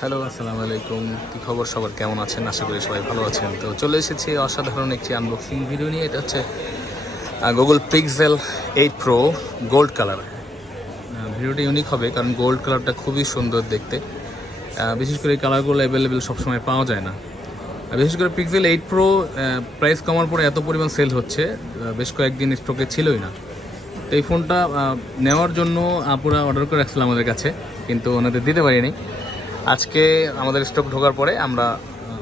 Hello, আসসালামু আলাইকুম। কী খবর সবার, কেমন আছেন? আশা করি সবাই ভালো আছেন। তো চলে এসেছি অসাধারণ একটি আনবক্সিং ভিডিও নিয়ে। এটা হচ্ছে Google pixel 8 pro gold colour. ভিডিওটি ইউনিক হবে কারণ গোল্ড কালারটা খুবই সুন্দর দেখতে। বিশেষ করে এই কালারগুলো অ্যাভেলেবেল সবসময় পাওয়া যায় না। বিশেষ করে পিক্সেল 8 প্রো প্রাইস কমার পরে এত পরিমাণ সেল হচ্ছে, বেশ কয়েকদিন স্টকে ছিলই না। তো এই ফোনটা নেওয়ার জন্য আপুরা অর্ডার করে রাখছিল আমাদের কাছে, কিন্তু ওনাদের দিতে পারিনি। আজকে আমাদের স্টক ঢোকার পরে আমরা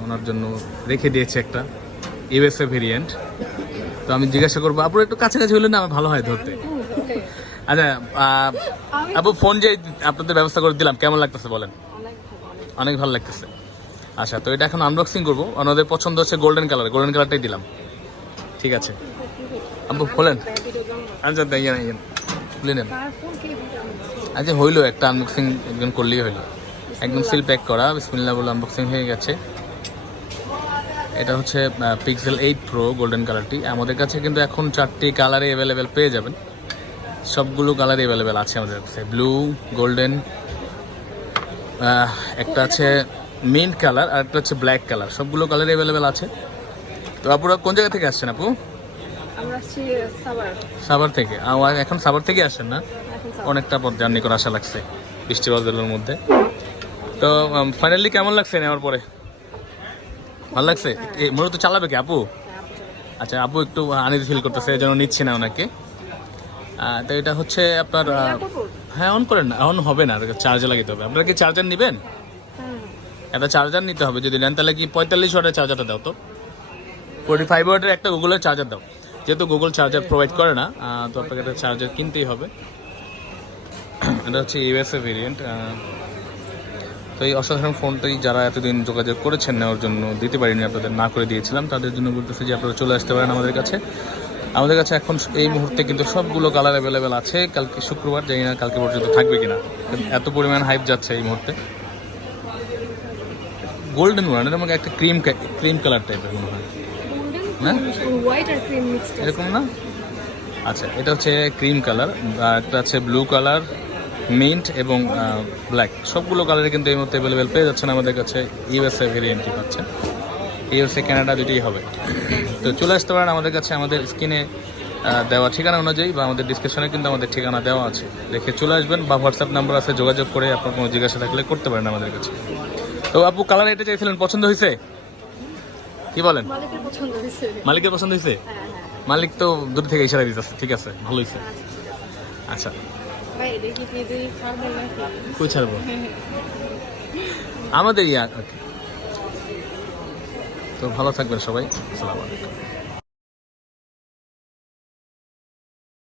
ওনার জন্য রেখে দিয়েছি একটা ইউএসএ ভেরিয়েন্ট। তো আমি জিজ্ঞাসা করবো, আপুর একটু কাছাকাছি হলে না আমার ভালো হয় ধরতে। আচ্ছা আপু, ফোন যে আপনাদের ব্যবস্থা করে দিলাম, কেমন লাগতেছে বলেন? অনেক ভালো লাগতেছে। আচ্ছা, তো এটা এখন আনবক্সিং করবো। ওনাদের পছন্দ হচ্ছে গোল্ডেন কালার, গোল্ডেন কালারটাই দিলাম। ঠিক আছে আপু, খোলেন। আচ্ছা খুলে নেন। আচ্ছা হইলো, একটা আনবক্সিং একজন করলেই হইলো। একদম সিল প্যাক করা, বিসমিল্লাহ বলে আনবক্সিং হয়ে গেছে। এটা হচ্ছে পিক্সেল 8 প্রো গোল্ডেন কালারটি। আমাদের কাছে কিন্তু এখন 4টি কালারে অ্যাভেলেবেল পেয়ে যাবেন। সবগুলো কালারে অ্যাভেলেবেল আছে আমাদের কাছে। ব্লু, গোল্ডেন, একটা আছে মিন্ট কালার, আর একটা হচ্ছে ব্ল্যাক কালার। সবগুলো কালারে অ্যাভেলেবেল আছে। তো আপুরা কোন জায়গা থেকে আসছেন আপু? আমরা আসছি সাভার থেকে। এখন সাভার থেকে আসেন না? অনেকটা পথ জার্নি করে আসা লাগছে বৃষ্টি বাদলের মধ্যে। তো ফাইনালি কেমন লাগছে নেওয়ার পরে? ভালো লাগছে? মূলত চালাবে কি আপু? আচ্ছা, আপু একটু আনইজি ফিল করতেছে, এই জন্য নিচ্ছি না ওনাকে। তো এটা হচ্ছে আপনার, হ্যাঁ অন করেন না, অন হবে না, চার্জে লাগাতে হবে। আপনারা কি চার্জার নেবেন? একটা চার্জার নিতে হবে। যদি নেন তাহলে কি 45 ওয়াটের চার্জারটা দাও তো। 45 ওয়াটের একটা গুগলের চার্জার দাও। যেহেতু গুগল চার্জার প্রোভাইড করে না, তো আপনাকে একটা চার্জার কিনতেই হবে। এটা হচ্ছে ইউএসএ ভেরিয়েন্ট। তো এই অসাধারণ ফোনটাই যারা এতদিন যোগাযোগ করেছেন নেওয়ার জন্য, দিতে পারিনি, আপনাদের না করে দিয়েছিলাম, তাদের জন্য বলতেছি যে আপনারা চলে আসতে পারেন আমাদের কাছে। আমাদের কাছে এখন এই মুহূর্তে কিন্তু সবগুলো কালার অ্যাভেলেবেল আছে। কালকে শুক্রবার, জানি না কালকে পর্যন্ত থাকবে কিনা, এত পরিমাণ হাইপ যাচ্ছে এই মুহূর্তে। গোল্ডেন ওয়ান, এর মধ্যে একটা ক্রিম কালার টাইপের মনে হয়, হ্যাঁ এরকম না? আচ্ছা, এটা হচ্ছে ক্রিম কালার, আর একটা আছে ব্লু কালার, মিন্ট এবং ব্ল্যাক। সবগুলো কালারে কিন্তু এই মুহূর্তে অ্যাভেলেবেল পেয়ে যাচ্ছেন আমাদের কাছে। ইউএসএ ভেরিয়েন্টই পাচ্ছেন, ইউএসএ কানাডা দুটোই হবে। তো চলে আসতে পারেন আমাদের কাছে। আমাদের স্ক্রিনে দেওয়া ঠিকানা অনুযায়ী বা আমাদের ডিসক্রিপশনে কিন্তু আমাদের ঠিকানা দেওয়া আছে, দেখে চলে আসবেন। বা হোয়াটসঅ্যাপ নাম্বার আছে, যোগাযোগ করে আপনার কোনো জিজ্ঞাসা থাকলে করতে পারেন আমাদের কাছে। তো আপু, কালার এটা চাইছিলেন, পছন্দ হয়েছে? কি বলেন? মালিকের পছন্দ হয়েছে? মালিক তো দূর থেকে ইশারা দিতেছে। ঠিক আছে, ভালো হয়েছে। আচ্ছা, কই ছাড়বো আমাদের তো ভালো থাকবেন সবাই। আসসালামু আলাইকুম।